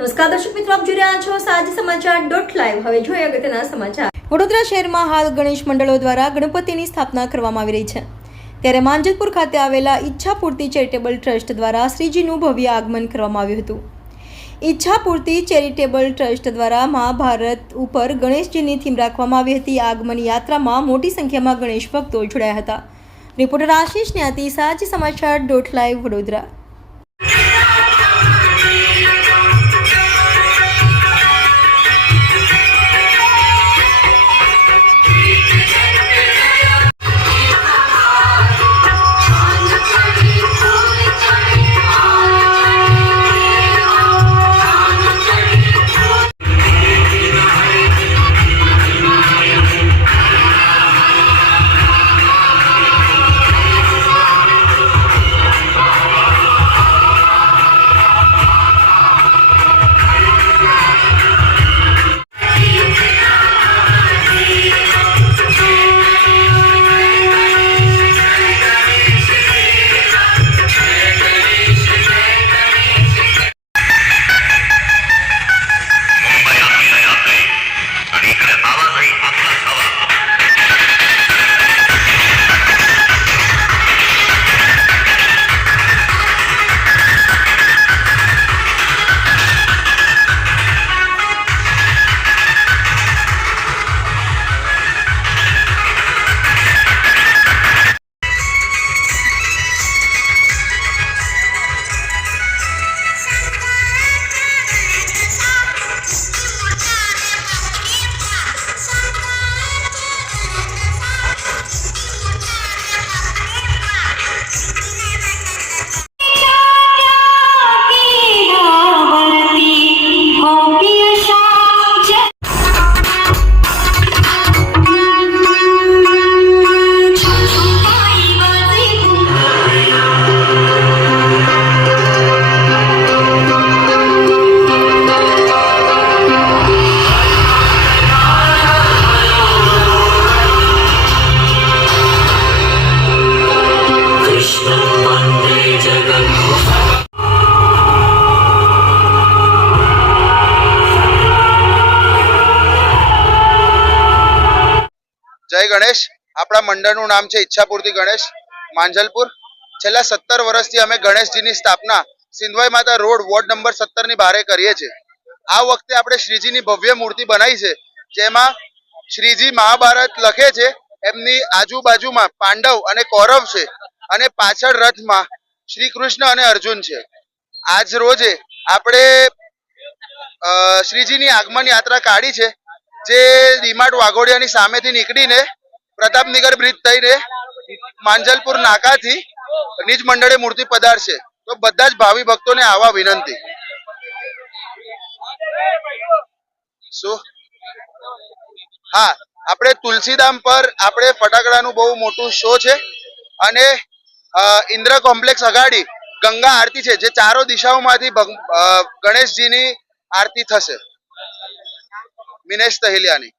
નમસ્કાર દર્શક મિત્રો, આપ જોઈ રહ્યા છો સાંજ સમાચાર.live। હવે જોઈએ અગત્યના સમાચાર। વડોદરા શહેરમાં હાલ ગણેશ મંડળો દ્વારા ગણપતિની સ્થાપના કરવામાં આવી રહી છે, ત્યારે માંજલપુર ખાતે આવેલા ઈચ્છાપૂર્તિ ચેરિટેબલ ટ્રસ્ટ દ્વારા શ્રીજીનું ભવ્ય આગમન કરવામાં આવ્યું હતું। ઈચ્છાપૂર્તિ ચેરિટેબલ ટ્રસ્ટ દ્વારા મહાભારત ઉપર ગણેશજીની થીમ રાખવામાં આવી હતી। આગમન યાત્રામાં મોટી સંખ્યામાં ગણેશ ભક્તો જોડાયા હતા। રિપોર્ટર આશીષ ન્યાતી, સાંજ સમાચાર.live, વડોદરા। જય ગણેશ। આપણા મંડળનું નામ છે ઈચ્છાપૂર્તિ ગણેશ માંજલપુર। છેલ્લા 17 વર્ષથી અમે ગણેશજીની સ્થાપના સિંધવાઈ માતા રોડ વોર્ડ નંબર 17 ની બહાર કરીએ છીએ। આ વખતે આપણે શ્રીજીની ભવ્ય મૂર્તિ બનાવી છે, જેમાં શ્રીજી મહાભારત લખે છે, એમની આજુબાજુમાં પાંડવ અને કૌરવ છે, અને પાછળ રથમાં શ્રી કૃષ્ણ અને અર્જુન છે। આજ રોજે આપણે શ્રીજીની આગમન યાત્રા કાઢી છે, જે ડીમાર્ટ વાઘોડિયાની સામેથી નીકળીને પ્રતાપનગર બ્રિજ થઈને માંજલપુર નાકાથી નિજ મંડળે મૂર્તિ પધારશે। તો બધા જ ભાવિ ભક્તોને આવા વિનંતી। શું? હા, આપણે તુલસીધામ પર આપણે ફટાકડાનું બહુ મોટું શો છે, અને ઇન્દ્ર કોમ્પ્લેક્સ અગાડી ગંગા આરતી છે, જે ચારો દિશાઓમાંથી ગણેશજીની આરતી થશે। મિનેશ તહેલિયાની।